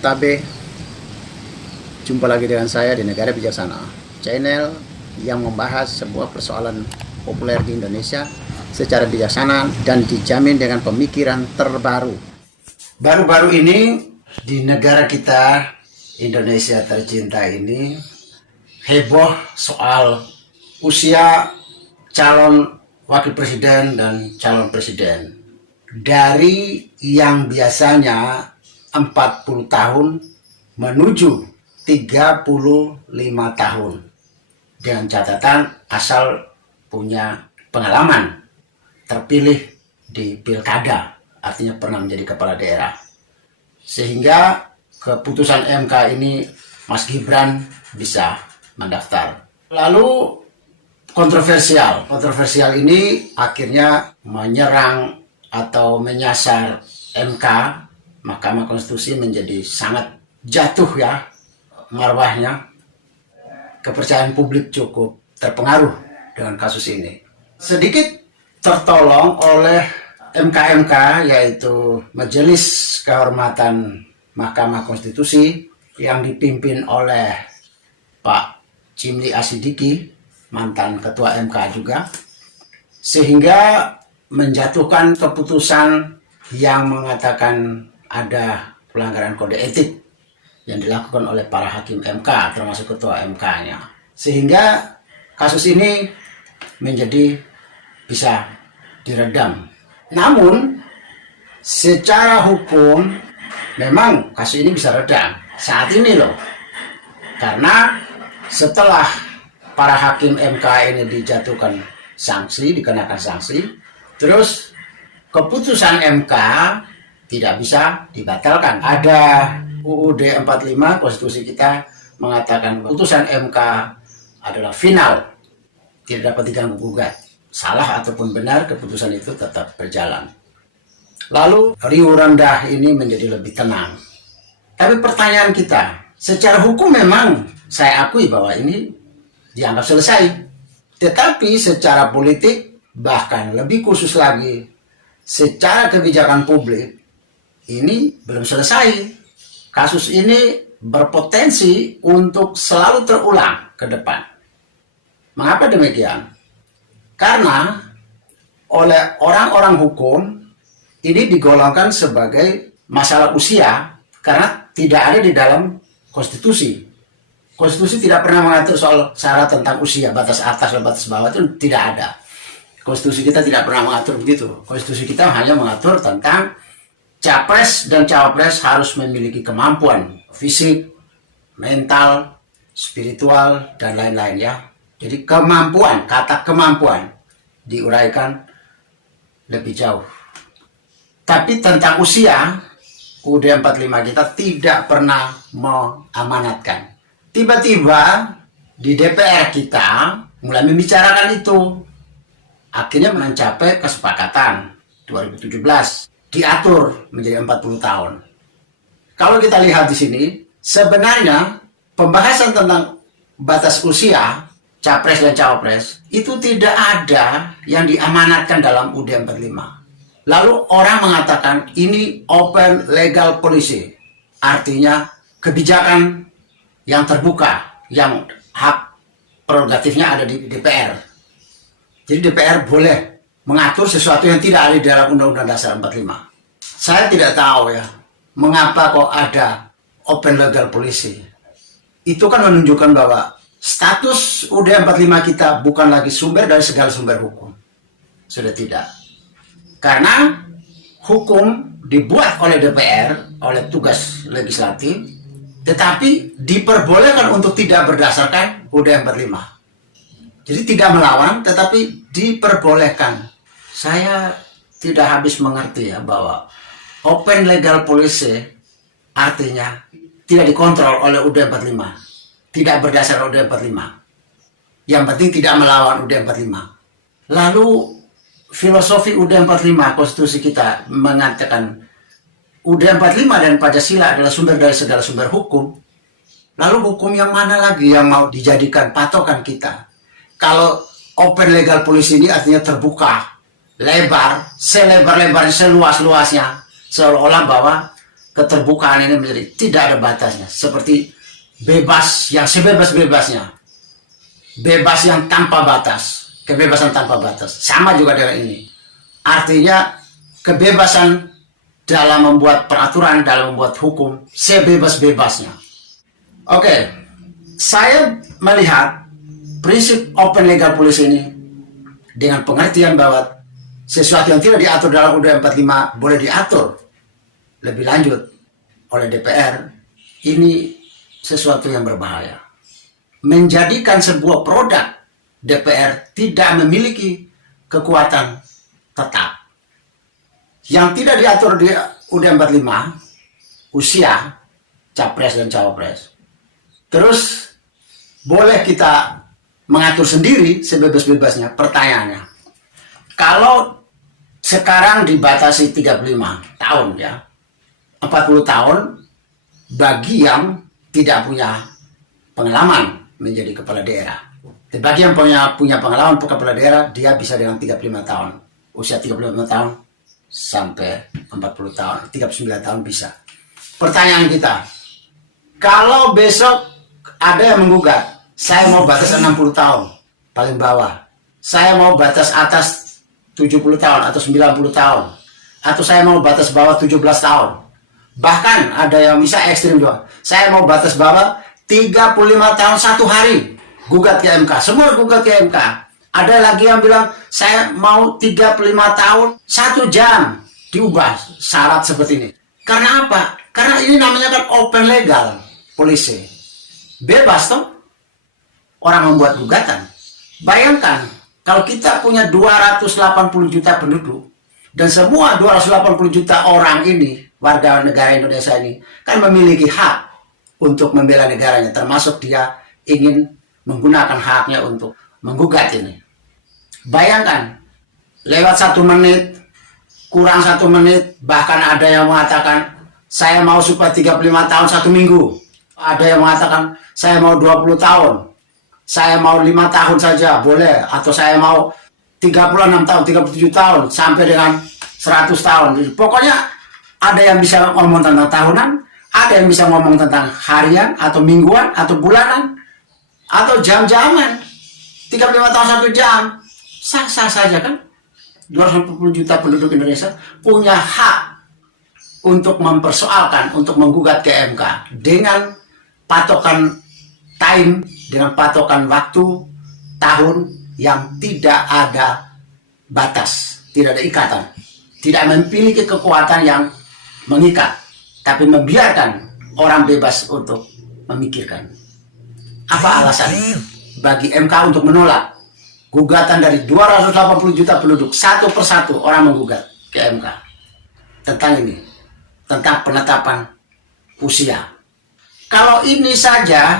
Tabe, jumpa lagi dengan saya di Negara Bijaksana, channel yang membahas sebuah persoalan populer di Indonesia secara bijaksana dan dijamin dengan pemikiran terbaru. Baru-baru ini di negara kita, Indonesia tercinta ini, heboh soal usia calon wakil presiden dan calon presiden. Dari yang biasanya 40 tahun menuju 35 tahun. Dengan catatan asal punya pengalaman terpilih di pilkada, artinya pernah menjadi kepala daerah. Sehingga keputusan MK ini Mas Gibran bisa mendaftar. Lalu kontroversial ini akhirnya menyerang atau menyasar MK, Mahkamah Konstitusi, menjadi sangat jatuh ya marwahnya. Kepercayaan publik cukup terpengaruh dengan kasus ini. Sedikit tertolong oleh MK-MK, yaitu Majelis Kehormatan Mahkamah Konstitusi yang dipimpin oleh Pak Cimli Asidiki, mantan Ketua MK juga, sehingga menjatuhkan keputusan yang mengatakan ada pelanggaran kode etik yang dilakukan oleh para hakim MK, termasuk Ketua MK-nya. Sehingga kasus ini menjadi bisa diredam. Namun, secara hukum memang kasus ini bisa redam saat ini loh. Karena setelah para hakim MK ini dijatuhkan sanksi, dikenakan sanksi, terus keputusan MK tidak bisa dibatalkan. Ada UUD 45, konstitusi kita mengatakan keputusan MK adalah final, tidak dapat diganggu gugat. Salah ataupun benar, keputusan itu tetap berjalan. Lalu riuh rendah ini menjadi lebih tenang. Tapi pertanyaan kita, secara hukum memang saya akui bahwa ini dianggap selesai. Tetapi secara politik, bahkan lebih khusus lagi, secara kebijakan publik, ini belum selesai. Kasus ini berpotensi untuk selalu terulang ke depan. Mengapa demikian? Karena oleh orang-orang hukum ini digolongkan sebagai masalah usia karena tidak ada di dalam konstitusi. Konstitusi tidak pernah mengatur soal syarat tentang usia, batas atas dan batas bawah, itu tidak ada. Konstitusi kita tidak pernah mengatur begitu. Konstitusi kita hanya mengatur tentang capres dan cawapres harus memiliki kemampuan fisik, mental, spiritual, dan lain-lain ya. Jadi kemampuan, kata kemampuan diuraikan lebih jauh. Tapi tentang usia, UUD 45 kita tidak pernah mengamanatkan. Tiba-tiba di DPR kita mulai membicarakan itu. Akhirnya mencapai kesepakatan 2017. Diatur menjadi 40 tahun. Kalau kita lihat di sini, sebenarnya pembahasan tentang batas usia capres dan cawapres itu tidak ada yang diamanatkan dalam UUD 45. Lalu orang mengatakan ini open legal policy, artinya kebijakan yang terbuka, yang hak prerogatifnya ada di DPR. Jadi DPR boleh mengatur sesuatu yang tidak ada di dalam Undang-Undang Dasar 45. Saya tidak tahu ya, mengapa kok ada open legal policy. Itu kan menunjukkan bahwa status UUD 45 kita bukan lagi sumber dari segala sumber hukum. Sudah tidak. Karena hukum dibuat oleh DPR, oleh tugas legislatif, tetapi diperbolehkan untuk tidak berdasarkan UUD 45. Jadi tidak melawan, tetapi diperbolehkan. Saya tidak habis mengerti ya bahwa open legal policy artinya tidak dikontrol oleh UUD 45. Tidak berdasarkan UUD 45. Yang penting tidak melawan UUD 45. Lalu filosofi UUD 45, konstitusi kita mengatakan UUD 45 dan Pancasila adalah sumber dari segala sumber hukum. Lalu hukum yang mana lagi yang mau dijadikan patokan kita? Kalau open legal policy ini artinya terbuka, lebar, selebar-lebarnya, seluas-luasnya, seolah-olah bahwa keterbukaan ini menjadi tidak ada batasnya, seperti bebas yang sebebas-bebasnya, bebas yang tanpa batas, kebebasan tanpa batas. Sama juga dengan ini, artinya kebebasan dalam membuat peraturan, dalam membuat hukum sebebas-bebasnya. Oke, saya melihat prinsip open legal policy ini dengan pengertian bahwa sesuatu yang tidak diatur dalam UUD 45 boleh diatur lebih lanjut oleh DPR. Ini sesuatu yang berbahaya, menjadikan sebuah produk DPR tidak memiliki kekuatan tetap. Yang tidak diatur di UUD 45, usia capres dan cawapres. Terus boleh kita mengatur sendiri sebebas-bebasnya. Pertanyaannya, kalau sekarang dibatasi 35 tahun ya, 40 tahun bagi yang tidak punya pengalaman menjadi kepala daerah. Bagi yang punya pengalaman kepala daerah, dia bisa dengan 35 tahun. Usia 35 tahun sampai 40 tahun, 39 tahun bisa. Pertanyaan kita, kalau besok ada yang menggugat, saya mau batas 60 tahun, paling bawah. Saya mau batas atas 70 tahun atau 90 tahun. Atau saya mau batas bawah 17 tahun. Bahkan ada yang bisa ekstrim juga. Saya mau batas bawah 35 tahun 1 hari. Gugat ke MK, semua gugat ke MK. Ada lagi yang bilang, saya mau 35 tahun 1 jam. Diubah syarat seperti ini. Karena apa? Karena ini namanya kan open legal policy. Bebas toh orang membuat gugatan. Bayangkan kalau kita punya 280 juta penduduk dan semua 280 juta orang ini, warga negara Indonesia ini, kan memiliki hak untuk membela negaranya, termasuk dia ingin menggunakan haknya untuk menggugat ini. Bayangkan lewat 1 menit, kurang 1 menit, bahkan ada yang mengatakan saya mau supaya 35 tahun 1 minggu. Ada yang mengatakan saya mau 20 tahun, saya mau 5 tahun saja boleh, atau saya mau 36 tahun, 37 tahun sampai dengan 100 tahun. Pokoknya ada yang bisa ngomong tentang tahunan, ada yang bisa ngomong tentang harian atau mingguan atau bulanan atau jam-jaman. 35 tahun 1 jam, sah-sah saja kan. 240 juta penduduk Indonesia punya hak untuk mempersoalkan, untuk menggugat ke MK dengan patokan time, dengan patokan waktu, tahun yang tidak ada batas, tidak ada ikatan, tidak memiliki kekuatan yang mengikat, tapi membiarkan orang bebas untuk memikirkan. Apa alasan bagi MK untuk menolak gugatan dari 280 juta penduduk? Satu persatu orang menggugat ke MK tentang ini, tentang penetapan usia. Kalau ini saja,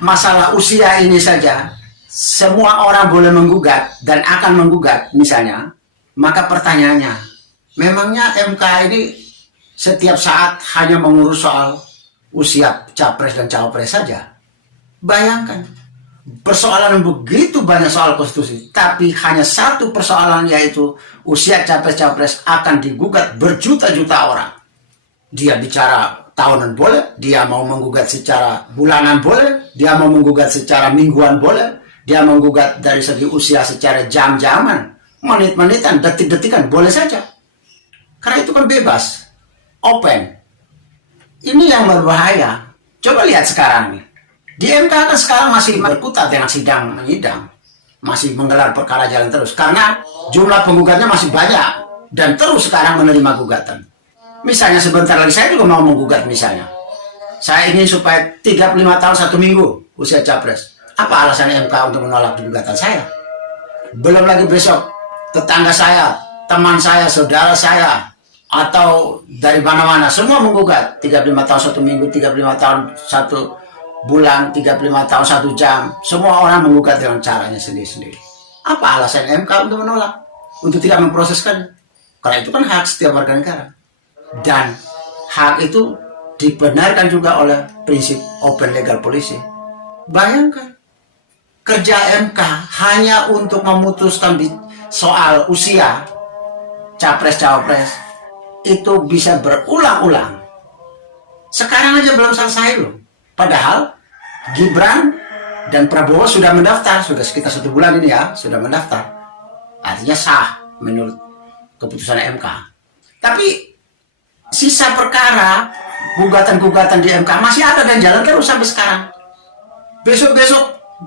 masalah usia ini saja, semua orang boleh menggugat dan akan menggugat misalnya, maka pertanyaannya, memangnya MK ini setiap saat hanya mengurus soal usia capres dan cawapres saja? Bayangkan, persoalan begitu banyak soal konstitusi, tapi hanya satu persoalan, yaitu usia capres-capres akan digugat berjuta-juta orang. Dia bicara tahunan boleh, dia mau menggugat secara bulanan boleh, dia mau menggugat secara mingguan boleh, dia menggugat dari segi usia secara jam-jaman, menit-menitan, detik-detikan, boleh saja. Karena itu kan bebas, open. Ini yang berbahaya. Coba lihat sekarang nih. Di MK kan sekarang masih berkutat dengan sidang menyidang, masih menggelar perkara jalan terus karena jumlah penggugatnya masih banyak dan terus sekarang menerima gugatan. Misalnya sebentar lagi saya juga mau menggugat, misalnya saya ingin supaya 35 tahun 1 minggu usia capres. Apa alasan MK untuk menolak gugatan saya? Belum lagi besok tetangga saya, teman saya, saudara saya, atau dari mana-mana semua menggugat 35 tahun 1 minggu, 35 tahun 1 bulan, 35 tahun 1 jam. Semua orang menggugat dengan caranya sendiri-sendiri. Apa alasan MK untuk menolak, untuk tidak memproseskan? Karena itu kan hak setiap warga negara, dan hak itu dibenarkan juga oleh prinsip open legal policy. Bayangkan, kerja MK hanya untuk memutuskan soal usia capres-cawapres itu bisa berulang-ulang Sekarang aja belum selesai loh. Padahal Gibran dan Prabowo sudah mendaftar, sudah sekitar 1 bulan ini ya, sudah mendaftar. Artinya sah menurut keputusan MK. Tapi sisa perkara, gugatan-gugatan di MK masih ada dan jalan terus sampai sekarang. Besok-besok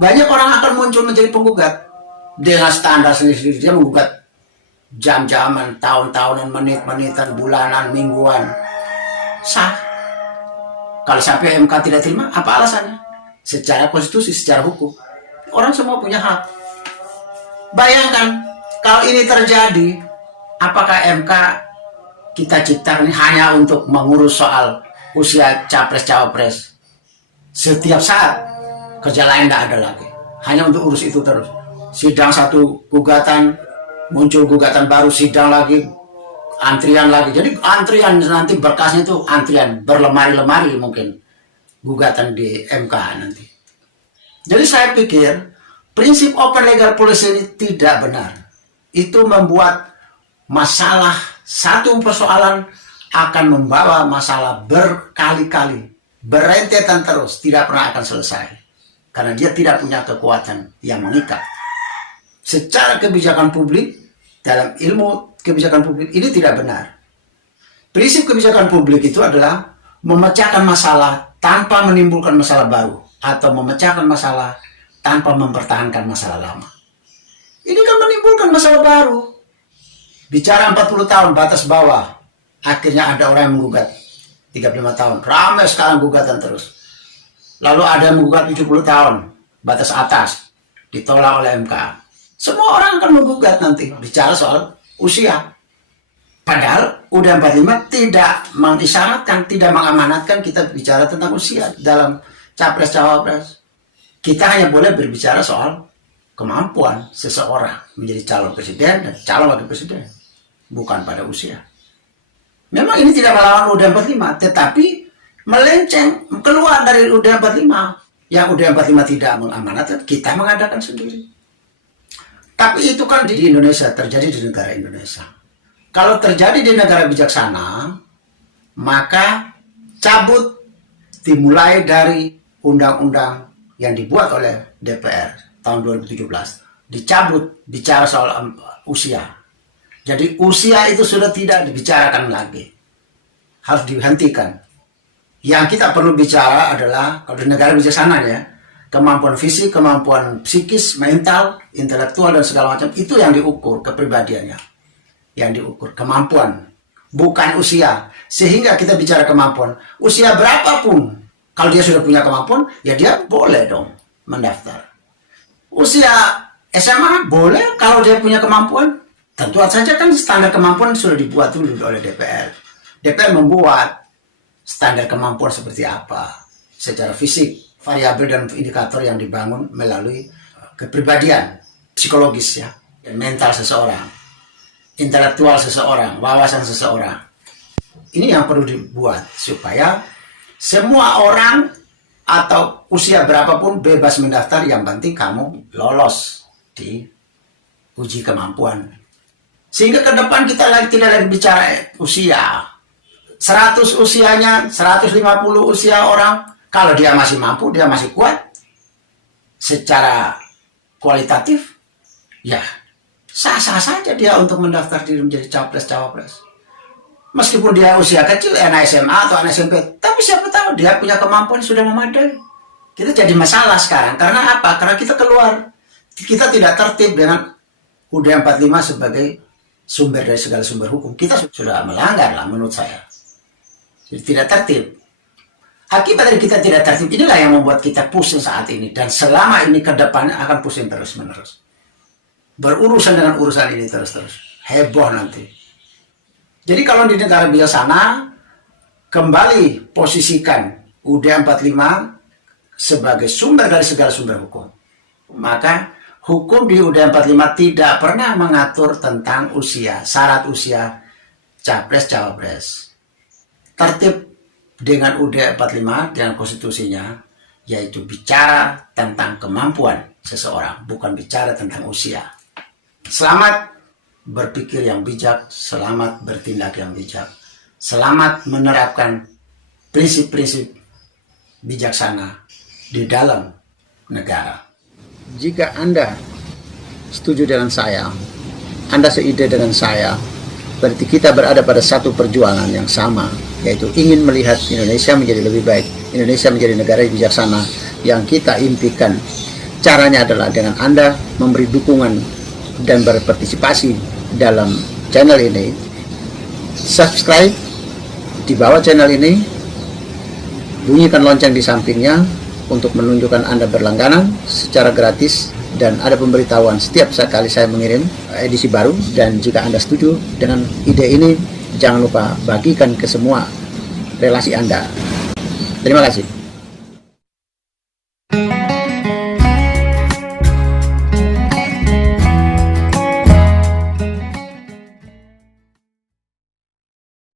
banyak orang akan muncul menjadi penggugat dengan standar sendiri-sendiri. Dia menggugat jam-jaman, tahun-tahunan, menit-menitan, bulanan, mingguan. Sah. Kalau sampai MK tidak terima, apa alasannya? Secara konstitusi, secara hukum, orang semua punya hak. Bayangkan kalau ini terjadi, apakah MK kita ciptakan hanya untuk mengurus soal usia capres-cawapres? Setiap saat kerja lain tidak ada lagi, hanya untuk urus itu terus. Sidang satu gugatan, muncul gugatan baru, sidang lagi, antrian lagi. Jadi antrian nanti berkasnya itu antrian berlemari-lemari mungkin gugatan di MK nanti. Jadi saya pikir prinsip open legal policy ini tidak benar. Itu membuat masalah, satu persoalan akan membawa masalah berkali-kali, berentetan terus, tidak pernah akan selesai. Karena dia tidak punya kekuatan yang mengikat. Secara kebijakan publik, dalam ilmu kebijakan publik ini tidak benar. Prinsip kebijakan publik itu adalah memecahkan masalah tanpa menimbulkan masalah baru, atau memecahkan masalah tanpa mempertahankan masalah lama. Ini kan menimbulkan masalah baru. Bicara 40 tahun batas bawah, akhirnya ada orang yang menggugat 35 tahun. Ramai sekarang gugatan terus. Lalu ada yang menggugat 70 tahun, batas atas, ditolak oleh MK. Semua orang akan menggugat nanti, bicara soal usia. Padahal UUD 45 tidak mengisyaratkan, tidak mengamanatkan kita bicara tentang usia dalam capres-cawapres. Kita hanya boleh berbicara soal kemampuan seseorang menjadi calon presiden dan calon wakil presiden, bukan pada usia. Memang ini tidak melawan UUD 45, tetapi melenceng keluar dari UUD 45. Yang UUD 45 tidak mengamanatkan, kita mengadakan sendiri. Tapi itu kan di Indonesia, terjadi di negara Indonesia. Kalau terjadi di negara bijaksana, maka cabut dimulai dari undang-undang yang dibuat oleh DPR tahun 2017. Dicabut bicara soal usia. Jadi usia itu sudah tidak dibicarakan lagi. Harus dihentikan. Yang kita perlu bicara adalah, kalau di negara bijaksana ya, kemampuan fisik, kemampuan psikis, mental, intelektual, dan segala macam, itu yang diukur kepribadiannya. Yang diukur kemampuan, bukan usia. Sehingga kita bicara kemampuan, usia berapapun, kalau dia sudah punya kemampuan, ya dia boleh dong mendaftar. Usia SMA boleh kalau dia punya kemampuan. Tentu saja kan standar kemampuan sudah dibuat dulu oleh DPR. DPR membuat standar kemampuan seperti apa secara fisik, variabel dan indikator yang dibangun melalui kepribadian, psikologis ya, dan mental seseorang, intelektual seseorang, wawasan seseorang. Ini yang perlu dibuat supaya semua orang atau usia berapapun bebas mendaftar, yang penting kamu lolos di uji kemampuan. Sehingga ke depan kita tidak lagi bicara usia. 100 usianya, 150 usia orang, kalau dia masih mampu, dia masih kuat secara kualitatif, ya sah-sah saja dia untuk mendaftar diri menjadi capres-cawapres. Meskipun dia usia kecil, anak SMA atau anak SMP, tapi siapa tahu dia punya kemampuan sudah memadai. Kita jadi masalah sekarang. Karena apa? Karena kita keluar. Kita tidak tertib dengan UUD 45 sebagai sumber dari segala sumber hukum. Kita sudah melanggar lah menurut saya. Jadi tidak tertib. Akibat dari kita tidak tertib inilah yang membuat kita pusing saat ini. Dan selama ini ke depannya akan pusing terus-menerus. Berurusan dengan urusan ini terus-terus. Heboh nanti. Jadi kalau di negara bijaksana, kembali posisikan UUD 45 sebagai sumber dari segala sumber hukum. Maka hukum di UUD 45 tidak pernah mengatur tentang usia, syarat usia capres-cawapres. Tertib dengan UUD 45 dengan konstitusinya, yaitu bicara tentang kemampuan seseorang, bukan bicara tentang usia. Selamat berpikir yang bijak, selamat bertindak yang bijak, selamat menerapkan prinsip-prinsip bijaksana di dalam negara. Jika Anda setuju dengan saya, Anda seide dengan saya, berarti kita berada pada satu perjuangan yang sama, yaitu ingin melihat Indonesia menjadi lebih baik, Indonesia menjadi negara yang bijaksana yang kita impikan. Caranya adalah dengan Anda memberi dukungan dan berpartisipasi dalam channel ini. Subscribe di bawah channel ini, bunyikan lonceng di sampingnya untuk menunjukkan Anda berlangganan secara gratis, dan ada pemberitahuan setiap kali saya mengirim edisi baru. Dan jika Anda setuju dengan ide ini, jangan lupa bagikan ke semua relasi Anda. Terima kasih.